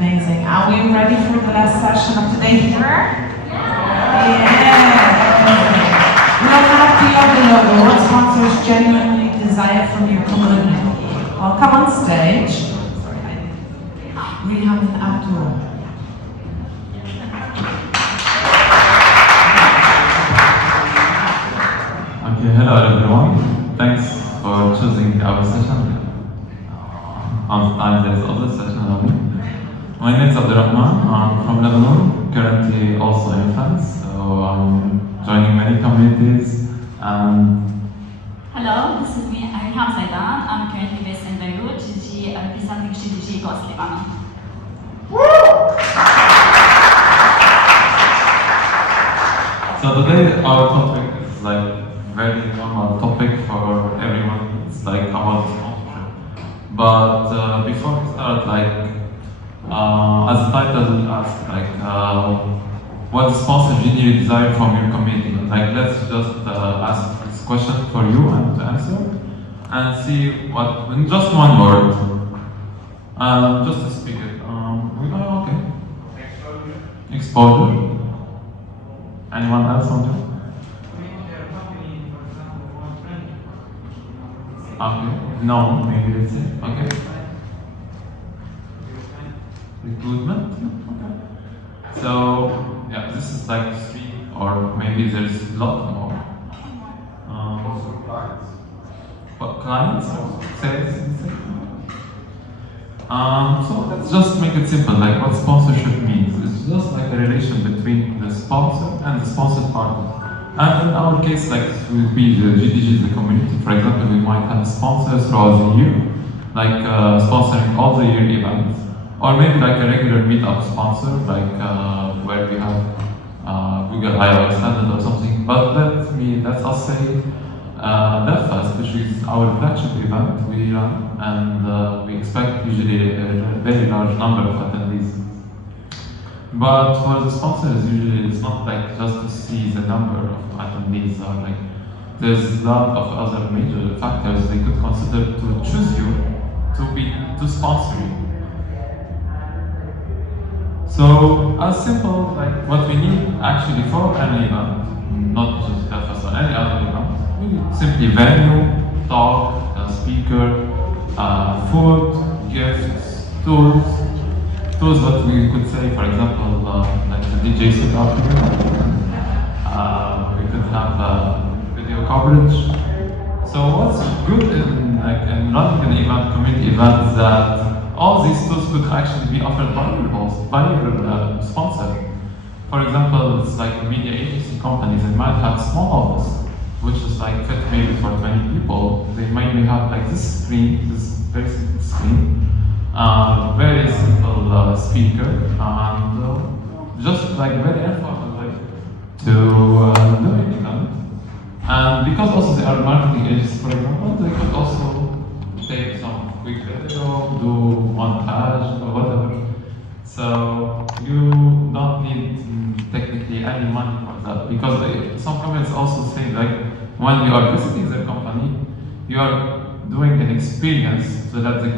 amazing. Are we ready for the last session of today here? Yeah. We're not beyond the logo. What sponsors genuinely desire from your community? Well, come on stage. Riham and Abdul. Okay, hello everyone. Thanks for choosing our session. On the time there is other session. My name is Abdul. I'm from Lebanon, currently also in France. So I'm joining many communities and. Hello, this is me, Riham Zeidan. I'm currently based in Beirut, GDG, representing GDG across Lebanon. So today our topic is like very normal topic for everyone. It's like about sponsorship. But before we start, like as the title asks, like what sponsors you desire from your community? Like let's just ask this question for you and to answer, and see what in just one word. Just to speak it. Okay. Exposure. Anyone else on that? Okay. No, maybe that's it. Okay. Recruitment? Okay. So, yeah, this is like three, or maybe there's a lot more. What, clients? Sales? So let's just make it simple, like what sponsorship means. It's just like a relation between the sponsor and the sponsored party. And in our case, like it will be the GDG, the community. For example, we might have sponsors throughout the year, like sponsoring all the year events, or maybe like a regular meetup sponsor, like where we have Google I/O extended or something. But let's us say Belfast, which is our flagship event we run, and we expect usually a very large number of attendees. But for the sponsors, usually it's not like just to see the number of attendees, or like there's a lot of other major factors they could consider to choose you to sponsor you. So as simple like what we need actually for any event, not just Belfast or any other event, we need simply venue, talk, a speaker, food, gifts, tools. Tools what we could say, for example, like the DJ set up here. We could have video coverage. So what's good in running an event, community event, is that all these tools could actually be offered by your sponsor. For example, it's like media agency companies, they might have small office, which is like fit maybe for 20 people. They maybe have like this screen, this very simple screen, very simple speaker, and just like very informal way to do an event. And because also they are marketing agencies, for example, they could also take some quick video, do montage or whatever. So you don't need technically any money for that, because some companies also say like when you are visiting their company, you are doing an experience so that the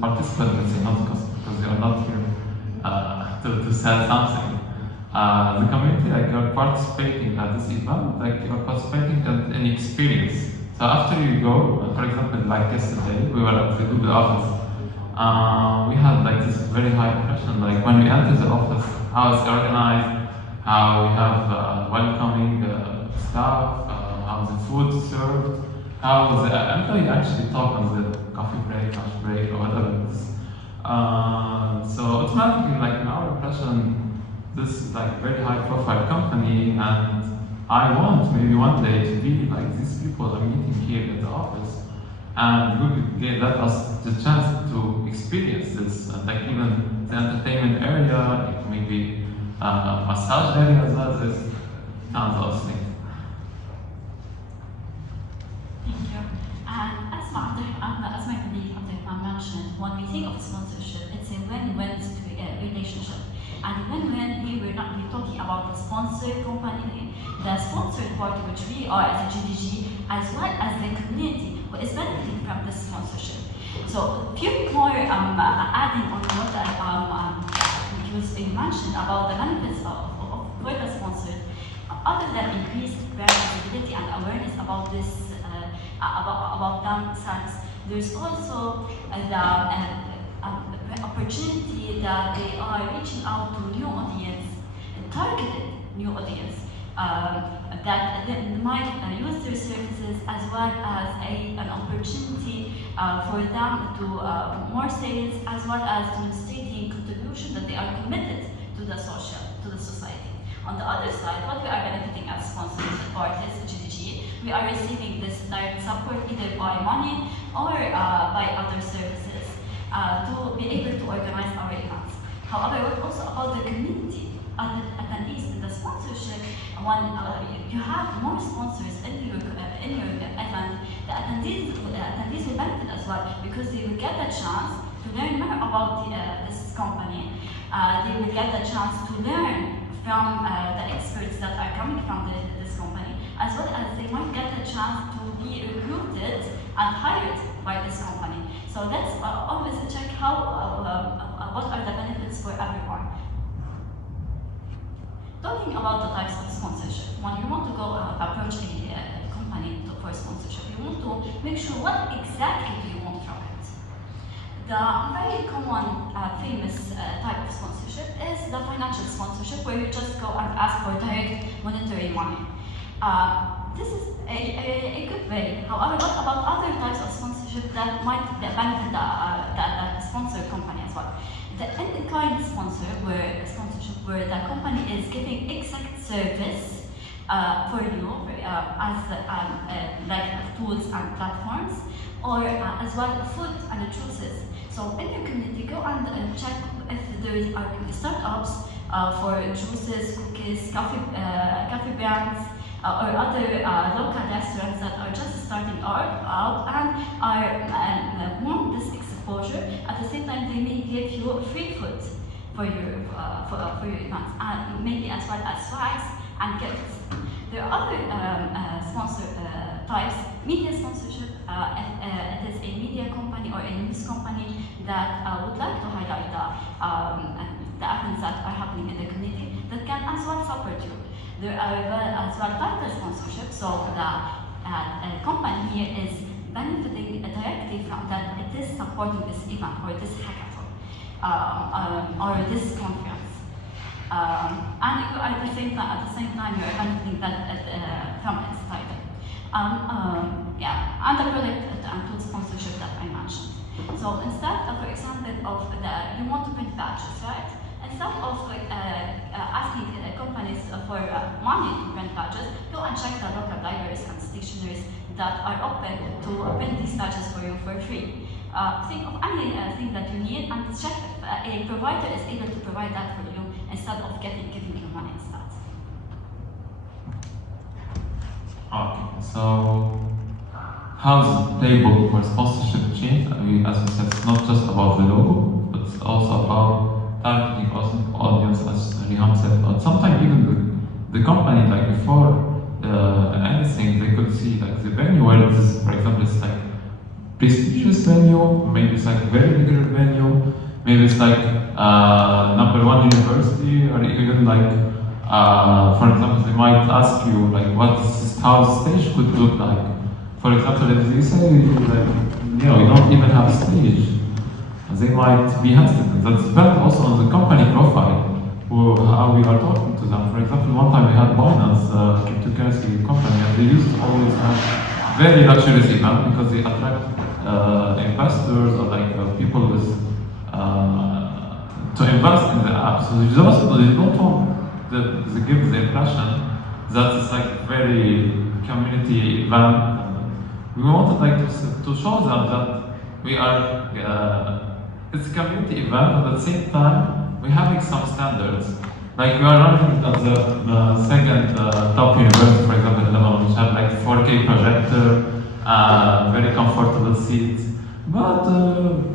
participant, let's say not the customer, because they are not here to sell something. The community, like you're participating at this event, like you're participating in an experience. So after you go, for example, like yesterday, we were at the Google office. We had like this very high impression, like when we enter the office, how it's organized, how we have welcoming staff, how the food is served, how the employee actually talk on the coffee break, lunch break, or whatever it is. So automatically, like in our impression, this is like very high profile company, and I want maybe one day to be like these people are meeting here in the office, and Google let us the chance to experience this, and like even the entertainment area, like maybe massage area as well. There's tons of things. Thank you. And as my colleague Abdul mentioned, when we think of sponsorship, it's a win-win relationship. And win-win here, we're talking about the sponsor company, the sponsored party, which we are as a GDG, as well as the community who is benefiting from this sponsorship. So, a few more adding on what you mentioned about the benefits of for the sponsors, other than increased brand visibility and awareness about this, about themselves, there's also the opportunity that they are reaching out to new audience, targeted new audience, that they might use their services, as well as an opportunity for them to more sales, as well as demonstrating contribution that they are committed to the society. On the other side, what we are benefiting as sponsors parties, GDG, we are receiving this direct support either by money or by other services to be able to organize our events. However, what also about the community attendees in the sponsorship, when you have more sponsors in your event, the attendees will benefit as well, because they will get the chance to learn more about this company. They will get the chance to learn from the experts that are coming from this company, as well as they might get the chance to be recruited and hired by this company. So let's always check what are the benefits for everyone. Talking about the types of sponsorship, when you want to go approach a company for sponsorship, you want to make sure what exactly do you want from it. The very common, famous type of sponsorship is the financial sponsorship, where you just go and ask for direct monetary money. This is a good way. However, what about other types of sponsorship that might benefit the sponsor company as well? The in-kind sponsorship, where the company is giving exact service for you, as like tools and platforms, or as well food and juices. So in your community, go and check if there are startups for juices, cookies, coffee brands, or other local restaurants that are just starting out and want this exposure. At the same time, they may give you free food for your events, and maybe as well as swags and gifts. There are other sponsor types. Media sponsorship, it is a media company or a news company that would like to highlight the events that are happening in the community, that can as well support you. There are as well title sponsorship, so the company here is benefiting directly from that. It is supporting this event or this hackathon or this conference, and at the same time you are benefiting that from its title. And the product and tool sponsorship that I mentioned. So instead of, for example, you want to print badges, right? Instead of asking companies for money to print badges, go and check the local libraries and stationaries that are open to print these badges for you for free. Think of anything that you need and check if a provider is able to provide that for you instead of giving you money instead. Okay, so how's the playbook for sponsorship changed? As we said, it's not just about the logo, but it's also about targeting audience, as Riham said. But sometimes even the company, like before anything, they could see like the venue where it is, for example, it's like prestigious venue, maybe it's like very bigger venue, maybe it's like #1 university, or even like for example, they might ask you like how the stage could look like. For example, if you say like you don't even have a stage, they might be hesitant. That depends also on the company profile, how we are talking to them. For example, one time we had Binance, cryptocurrency company, and they used to always have very luxurious event because they attract investors or like people with to invest in the app. So they don't want they give the impression that it's like very community event. We wanted like to show them that we are it's a community event, but at the same time we're having some standards. Like we are running at the second top university, for example, in Lebanon, which have like 4K projector, very comfortable seats. But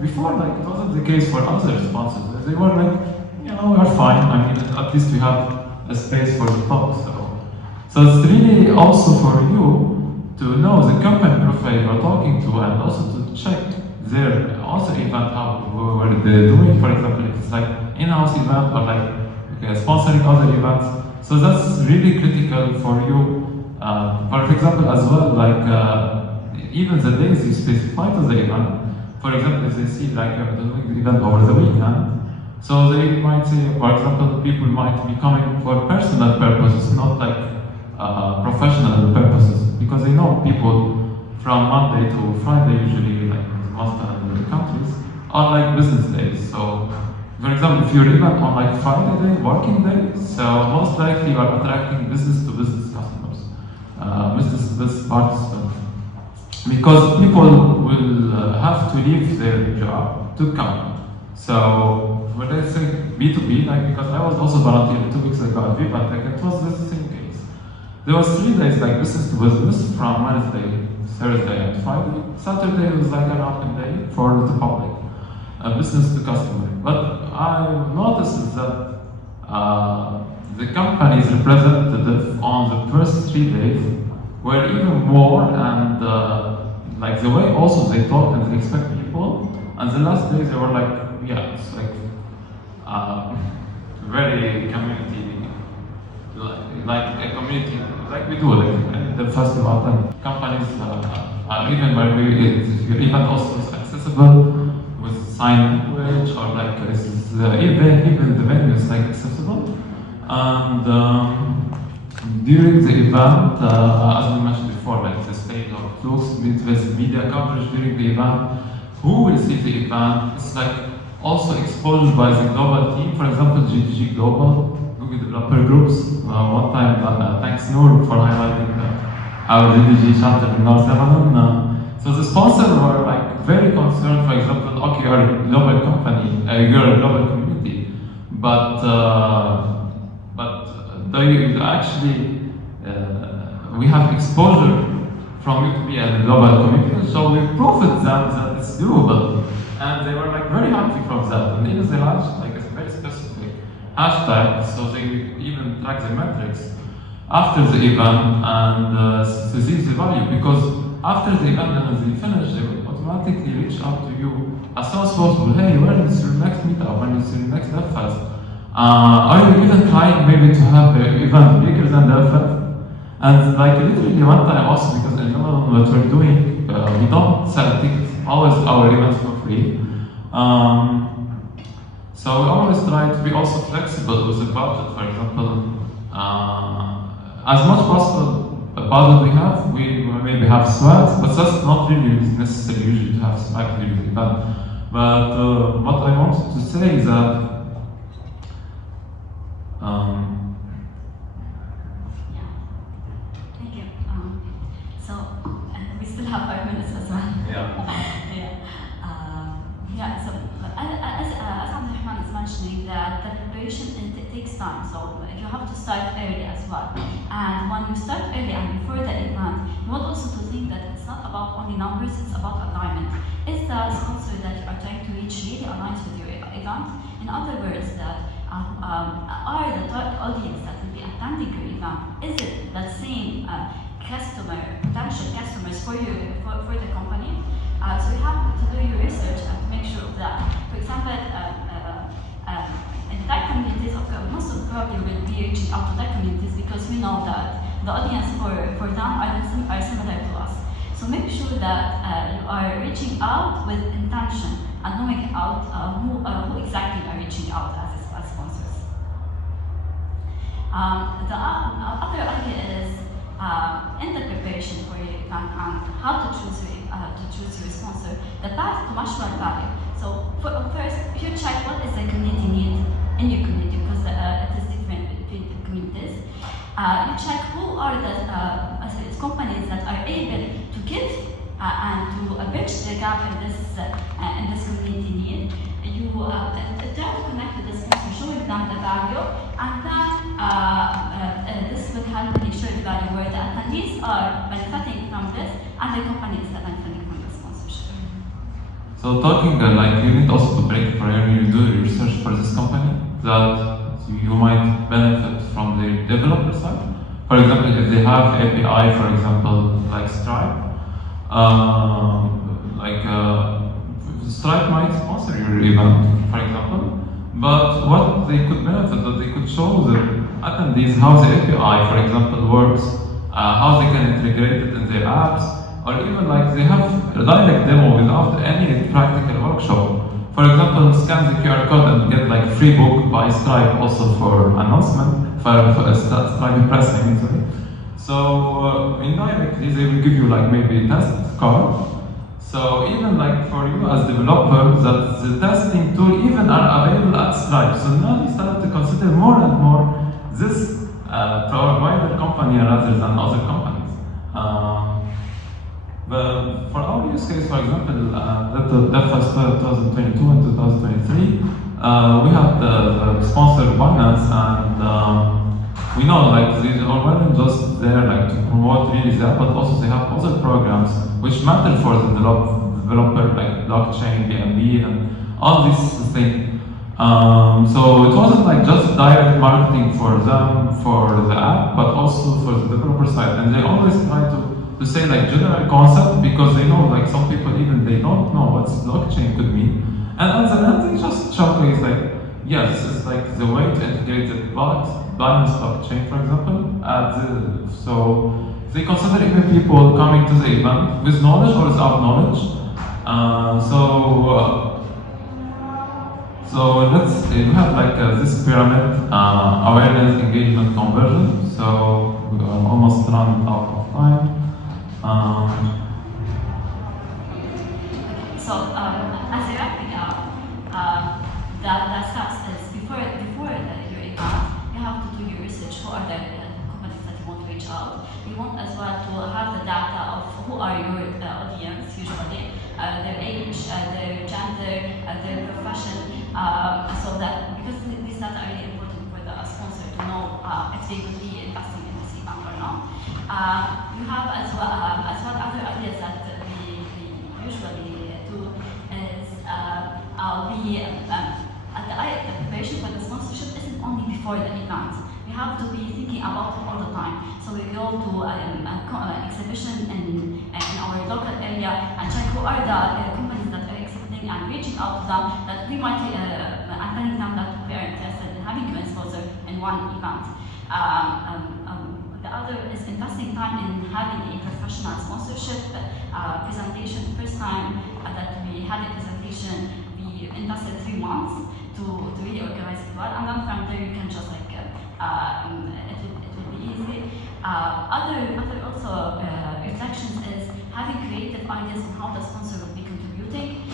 before, like it wasn't the case for other sponsors. They were like, we're fine. I mean, at least we have a space for the talk. So it's really also for you to know the company profile you're talking to, and also to check their also event how what they're doing. For example, if it's like in-house event or like sponsoring other events. So that's really critical for you. For example, as well, like even the days you specify to the event. For example, if they see like you're doing the event over the weekend, so they might say, for example, people might be coming for personal purposes, not like professional purposes, because they know people from Monday to Friday, usually like in most of the countries, are like business days. So, for example, if you're event on like Friday day, working day, so most likely you are attracting business-to-business customers, business-to-business participants, because people will have to leave their job to come. So when I say B2B, like because I was also volunteering 2 weeks ago at Vivatech, it was the same case. There was 3 days like business to business from Wednesday, Thursday, and Friday. Saturday was like an open day for the public, business to customer. But I noticed that the company's representative on the first 3 days were even more, and like the way also they talk and they expect people. And the last days they were like, yeah, it's like very community, like a community, like we do like the festival, and companies are even where your event also is accessible with sign language, or like even the venue is like accessible. And during the event, as we mentioned before, like the state of talks with media coverage during the event, who will see the event, it's like also exposed by the global team. For example, GDG Global, Google Developer Groups. One time, thanks Noor for highlighting our GDG chapter in North Lebanon. So the sponsors were like very concerned, for example, okay, you're a global company, you're a global community, but they actually, we have exposure from you to be a global community, so we proved them that it's doable. And they were like very happy from that. And even they launched like a very specific hashtag, so they even track the metrics after the event and to see the value. Because after the event, and when they finish, they will automatically reach out to you as soon as possible. Hey, when is your next meetup? When is your next DevFest? Are you even trying maybe to have an event bigger than DevFest? And like literally one time also, because in Lebanon what we're doing, we don't sell tickets, always our events for free. So we always try to be also flexible with the budget. For example, as much possible the budget we have, we maybe have swags, but that's not really necessary usually to have swag during the event. But what I wanted to say is that we still have 5 minutes as well. yeah. So as Abdul is mentioning, that the preparation takes time. So you have to start early as well. And when you start early and before the event, you want also to think that it's not about only numbers, it's about alignment. Is the sponsor that you are trying to reach really aligned with your event? In other words, that are the target audience that will be attending your event, is it that same potential customers for the company? So you have to do your research and to make sure of that. For example, in tech communities, of course, most of probably will be reaching out to tech communities because we know that the audience for them are similar to us. So make sure that you are reaching out with intention and knowing out who exactly are reaching out as sponsors. The other idea is in the preparation for your event and how to choose your sponsor, the path to much more value. So first, you check what is the community need in your community, because it is different between the communities. You check who are the companies that are able to give and to bridge the gap in this community need. You try to connect with the sponsor, showing them the value, and then this will help ensure the value where the attendees are benefiting from this and the companies that are benefiting from the sponsorship. So talking like you need also to break prior you do research for this company that you might benefit from the developer side. For example, if they have API, for example, like Stripe, Stripe might sponsor your event, for example, But what they could benefit, that they could show the attendees how the API, for example, works, how they can integrate it in their apps, or even like they have a direct demo without any practical workshop. For example, scan the QR code and get like free book by Stripe also for announcement, for Stripe pressing. Sorry. So indirectly they will give you like maybe a test card. So even like for you as developers, that the testing tool even are available at Stripe. So now you start to consider more and more this provider company rather than other companies. But for our use case, for example, that was 2022 and 2023, we had the sponsor Binance, and we know like these are not just there like to promote really that, but also they have other programs which matter for the developer, like blockchain, BNB, and all these things. So it wasn't like just direct marketing for them, for the app, but also for the developer side. And they always try to say like general concept, because they know like some people even they don't know what blockchain could mean. And at the end they just showcase like, yeah, this is like the way to integrate it, but Binance blockchain, for example, so they consider even people coming to the event with knowledge or without knowledge. So we have like this pyramid, awareness, engagement, conversion. So we are almost run out of time. As a wrapping up, the steps is before your event, you have to do your research. Who are the companies that you want to reach out? You want as well to have the data of who are your audience usually, their age, their gender, their profession, so that because these data are really important for the sponsor to know if they will be investing in this event or not. You have as well other ideas that we usually do is the preparation for the sponsorship isn't only before the event. We have to be thinking about it all the time. So we go to an exhibition in our local area and check who are the companies that are exhibiting and reaching out to them that we might and telling them that we are interested in having you as sponsor in one event. The other is investing time in having a professional sponsorship presentation. First time that we had a presentation, we invested 3 months to really organize it well, and then from there you can just like it will be easy. Other also reflections is having creative ideas on how the sponsor will be contributing.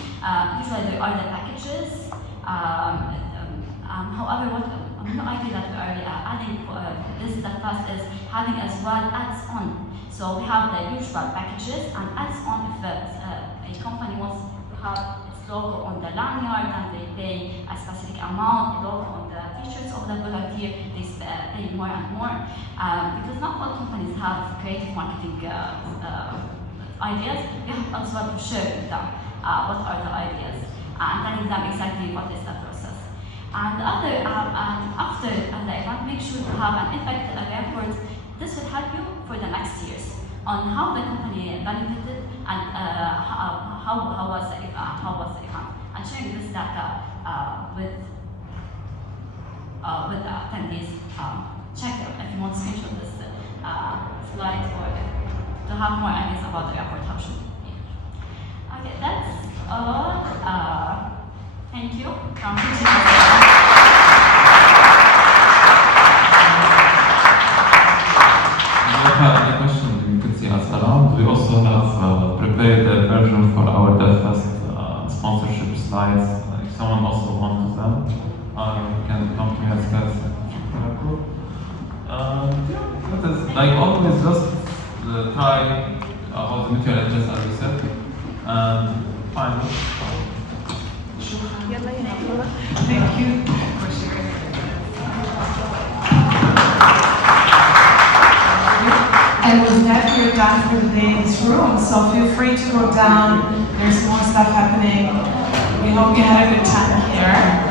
Usually there are the packages. However, one idea that we are adding this fast is having as well ads-on. So we have the usual packages and ads-on. If a company wants to have its logo on the lanyard and they pay a specific amount, the logo on the t-shirts of the volunteer, they pay more and more. Because not all companies have creative marketing ideas, you have also to share with them what are the ideas and telling them exactly what is the process. And after the event, make sure to have an impact report. This will help you for the next years on how the company benefited and how was the event, and sharing this data with the attendees. Check if you want to screenshot this slide or to have more ideas about the report. How should be. Okay, that's all. Thank you. From If you have any questions, you can see us around. We also have prepared a version for our DevFest sponsorship slides. If someone also wants them, you can come to me as guys. That is like always just try about the mutual interest as we said, and finally. Thank you for sharing. And with that, we're done for the day in this room. So feel free to go down. There's more stuff happening. We hope you had a good time here.